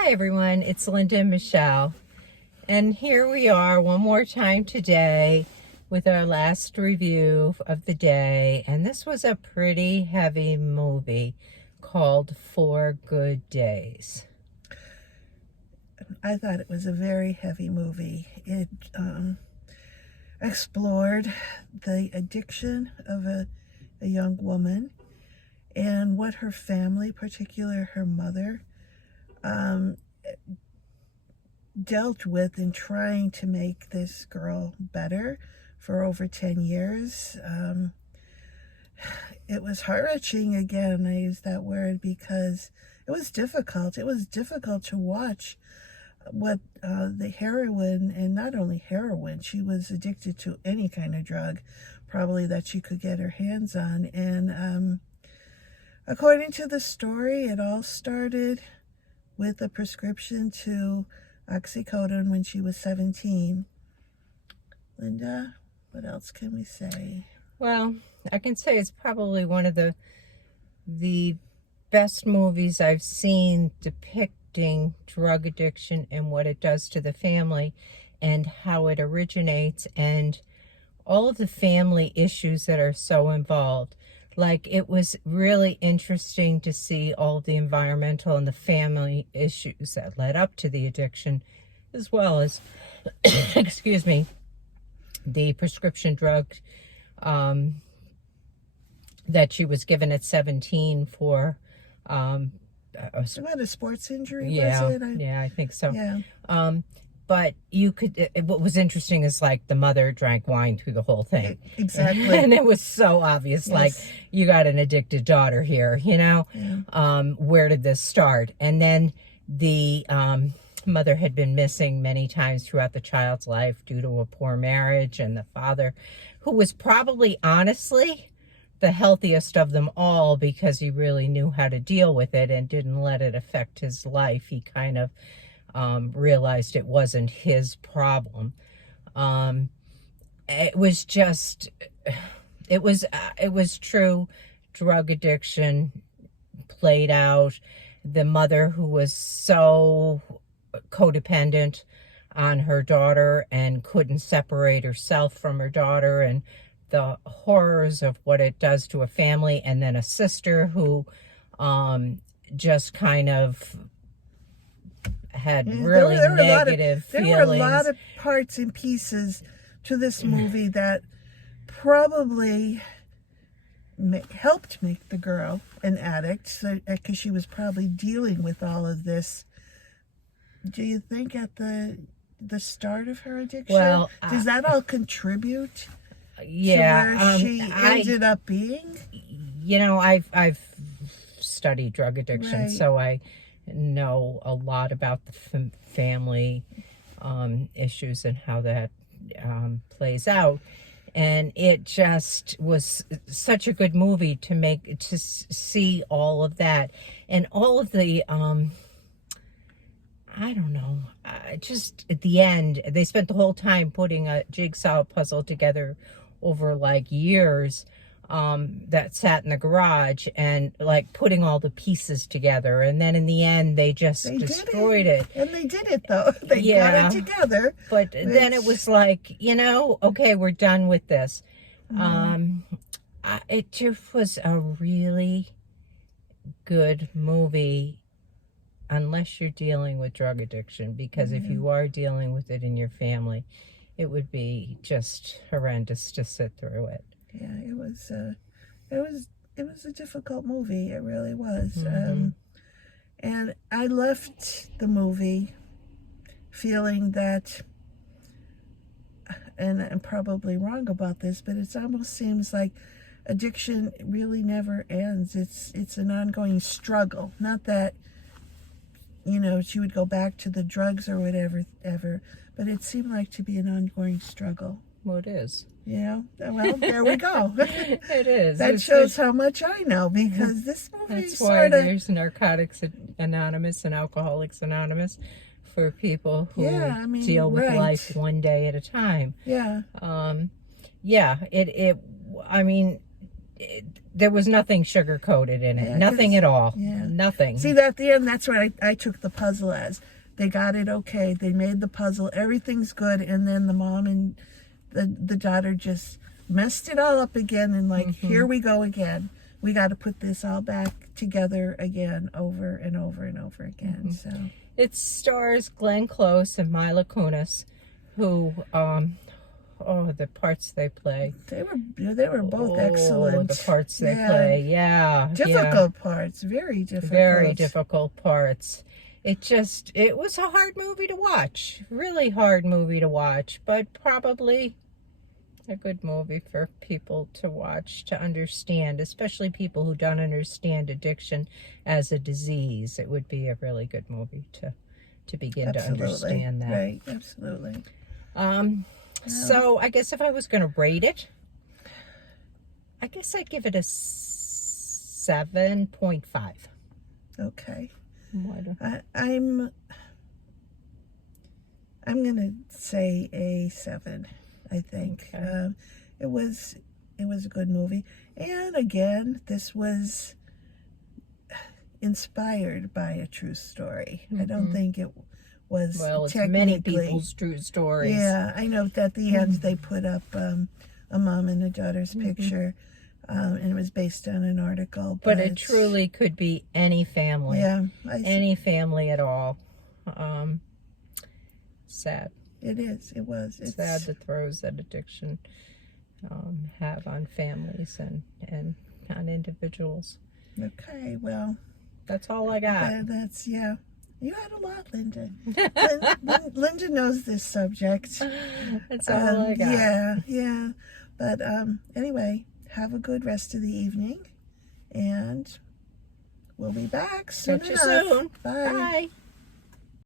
Hi everyone, it's Linda and Michelle, and here we are one more time today with our last review of the day, and this was a pretty heavy movie called 4 Good Days. I thought it was a very heavy movie. It explored the addiction of a young woman and what her family, particularly her mother, dealt with in trying to make this girl better for over 10 years. It was heart-wrenching, again, I use that word because it was difficult. It was difficult to watch what the heroine, and not only heroin, she was addicted to any kind of drug probably that she could get her hands on. And according to the story, it all started with a prescription to oxycodone when she was 17. Linda, what else can we say? Well, I can say it's probably one of the best movies I've seen depicting drug addiction and what it does to the family and how it originates and all of the family issues that are so involved. Like, it was really interesting to see all of the environmental and the family issues that led up to the addiction, as well as, excuse me, the prescription drug that she was given at 17 for About a sports injury, yeah, was it? yeah, I think so. Yeah. But you could, what was interesting is like the mother drank wine through the whole thing. Exactly. And it was so obvious, Yes. like, you got an addicted daughter here, you know? Yeah. Where did this start? And then the mother had been missing many times throughout the child's life due to a poor marriage, and the father, who was probably, honestly, the healthiest of them all because he really knew how to deal with it and didn't let it affect his life. He kind of realized it wasn't his problem. It was just, it was true drug addiction played out. The mother, who was so codependent on her daughter and couldn't separate herself from her daughter, and the horrors of what it does to a family, and then a sister who just kind of had really negative feelings. There were a lot of parts and pieces to this movie that probably helped make the girl an addict, because she was probably dealing with all of this. Do you think at the start of her addiction, well, does that all contribute to where she ended up being? You know, I've studied drug addiction, Right. so I know a lot about the family issues and how that plays out. And it just was such a good movie to see all of that and all of the I don't know, just at the end, they spent the whole time putting a jigsaw puzzle together over like years, that sat in the garage, and like putting all the pieces together, and then in the end they just destroyed it. And they did it, though. They got it together. But then it was like, you know, okay, we're done with this. It just was a really good movie, unless you're dealing with drug addiction, because if you are dealing with it in your family, it would be just horrendous to sit through it. Yeah, it was a difficult movie. It really was. And I left the movie feeling that, and I'm probably wrong about this, but it almost seems like addiction really never ends. It's an ongoing struggle. Not that, you know, she would go back to the drugs or whatever, but it seemed like to be an ongoing struggle. Well, it is. Yeah, well, there we go. It is. That shows how much I know, because this movie that's why there's Narcotics Anonymous and Alcoholics Anonymous, for people who deal with life one day at a time. Yeah. I mean, there was nothing sugar coated in it. Yeah, Nothing 'cause- at all. yeah. Nothing. See, at the end, that's what I took the puzzle as. They got it okay. They made the puzzle. Everything's good. And then the mom and the daughter just messed it all up again. And like, here we go again. We got to put this all back together again, over and over and over again. So It stars Glenn Close and Mila Kunis, who, the parts they play. they were both excellent. The parts they Yeah. play. Yeah. Difficult parts. Very difficult. Very difficult parts. It was a hard movie to watch. Really hard movie to watch, but probably a good movie for people to watch, to understand, especially people who don't understand addiction as a disease. It would be a really good movie to begin to understand that. Right, absolutely. So I guess if I was going to rate it, I guess I'd give it a 7.5. Okay. What? I'm gonna say a 7. I think Okay. it was a good movie, and again, this was inspired by a true story. I don't think it was. Well, it's technically many people's true stories. Yeah, I know that at the end they put up a mom and a daughter's picture, and it was based on an article. But it truly could be any family. yeah, Any family at all. Sad. it is. It was. It's Sad the throes that addiction have on families and on individuals. Okay, well, That's all I got. that's yeah. You had a lot, Linda. Linda knows this subject. That's all I got. Yeah. But anyway, have a good rest of the evening, and we'll be back soon Catch you enough. soon. Bye. Bye.